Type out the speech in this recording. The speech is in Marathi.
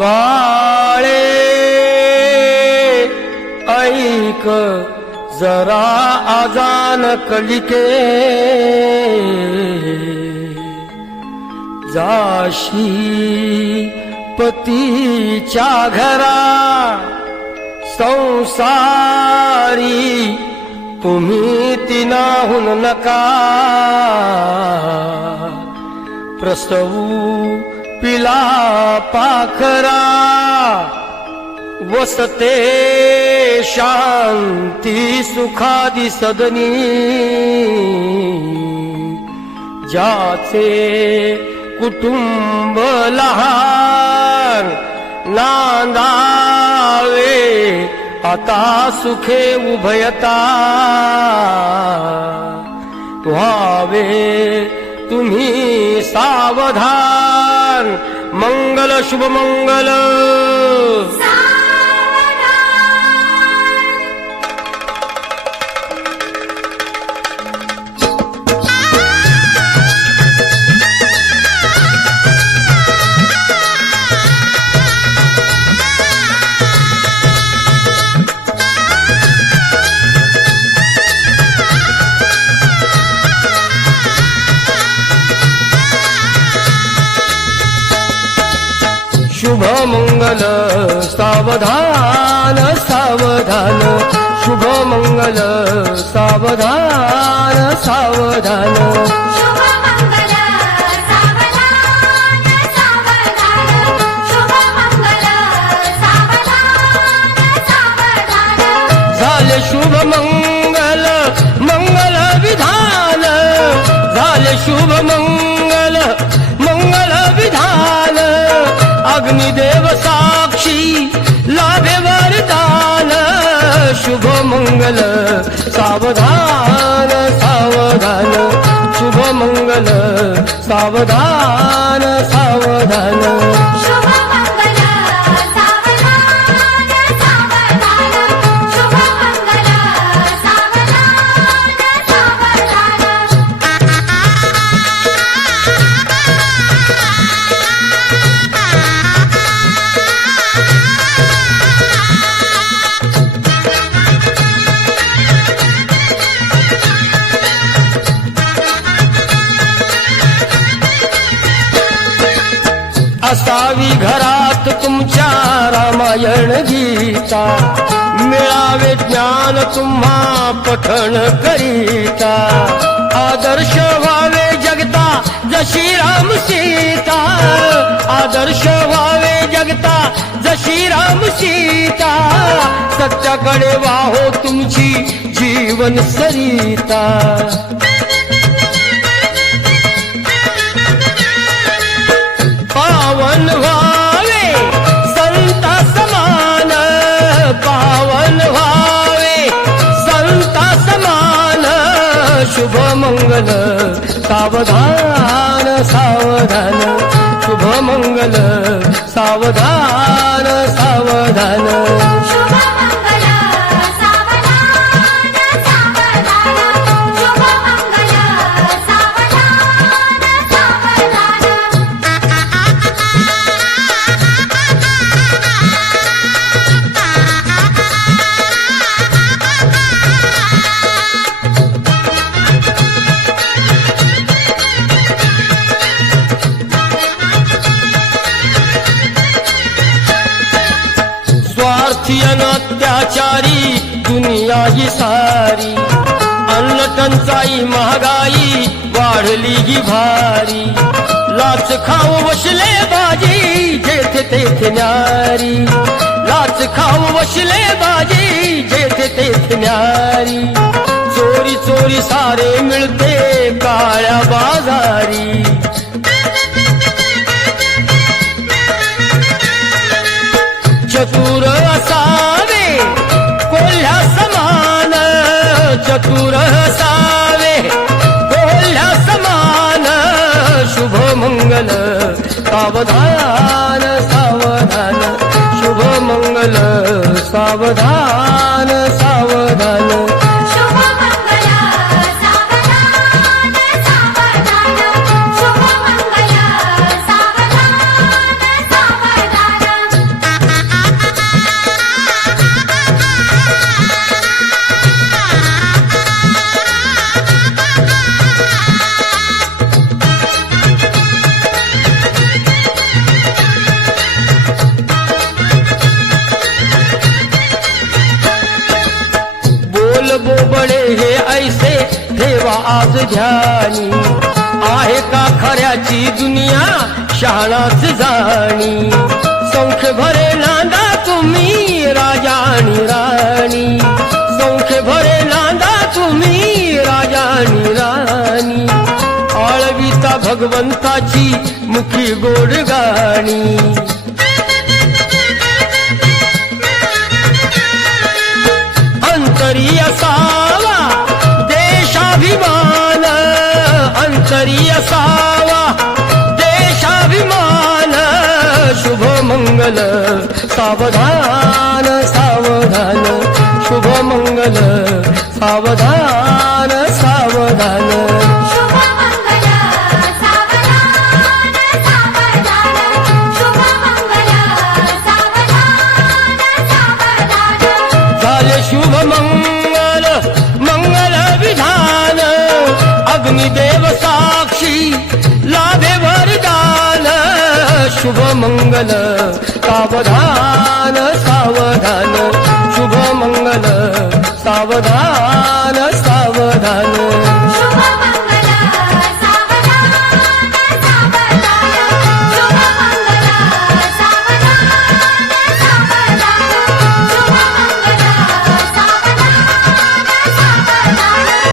बाळे ऐक जरा आजान कलिके जाशी पतीच्या घरा संसारी तुम्ही तिनाहून नका प्रसवू पिला पाखरा वसते शांती सुखादी सदनी ज्याचे कुटुंब लहान नांदावे आता सुखे उभयता व्हावे तुम्ही सावधान मंगल शुभ मंगल शुभ मंगल सावधान सावधान शुभ मंगल सावधान सावधान शुभ मंगल सावधान सावधान शुभ मंगल सावधान सावधान झाले शुभ मंगल मंगल विधान झाले शुभ मंगल मंगल विधान अग्निदेव साक्षी लाभे वरदान शुभ मंगल सावधान सावधान शुभ मंगल सावधान सावधान शुभ मंगल सावधान सावधान शुभ मंगल सावधान सावधान असावी घरात तुमच्या रामायण गीता मिळावे ज्ञान तुम्हा पठण करीता आदर्श व्हावे जगता जशी राम सीता आदर्श व्हावे जगता जशी राम सीता सत्याकडे वाहो तुमची जीवन सरिता पावन व्हावे संता समान पावन व्हावे संता समान शुभ मंगल सावधान सावधान शुभ मंगल सावधान सावधान शुभ मंगल सावधान सावधान शुभ मंगल सावधान सावधान स्वार्थी अन अत्याचारी दुनिया ही सारी अन्न टंचाई महागाई वाढली ही भारी लाच खाऊ वशले बाजी जेथे तेथे न्यारी लाच खाऊ वशले बाजी जेथे तेथे न्यारी चोरी चोरी सारे मिळते काळ्या बाजारी चतुर असावे कोल्ह्या समान चतुर असावे कोल्ह्या समान शुभ मंगल सावधान सावधान शुभ मंगल सावधान सावधान शुभ मंगल सावधान सावधान शुभ मंगल सावधान सावधान ठेवा आज ध्यानी आहे का खऱ्याची दुनिया शहाणाच जाणी संख्य भरे नांदा तुम्ही राजा आणि राणी संख्य भरे नांदा तुम्ही राजा आणि राणी आळविता भगवंताची मुखी गोड गाणी अंतरी असावा देशाभिमान अंतरी असावा देशाभिमान शुभ मंगल सावधान सावधान शुभ मंगल सावधान सावधान शुभ मंगल सावधान सावधान शुभ मंगल सावधान सावधान झाले शुभ मंगल मंगल विधान अग्निदेव साक्षी लाभे वरदान शुभ मंगल सावधान सावधान शुभ मंगल सावधान